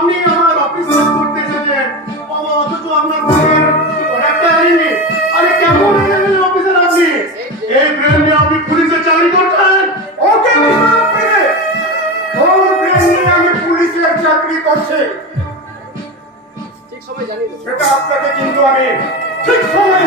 আপনি আমার অফিস করতে এসেছেন বাবা অথচ আপনার ফোনের অর্ডারটা আনিনি আরে কেমন অফিসার আপনি? এই ব্রেন নিয়ে আপনি পুলিশে চাকরি করছেন? ওকে ওর ব্রেন নিয়ে আমি পুলিশের চাকরি করছি। ঠিক সময় দেবো। সেটা আপনাকে কিন্তু আমি ঠিক সময়ে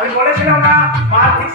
আমি বলেছিলাম না ঠিক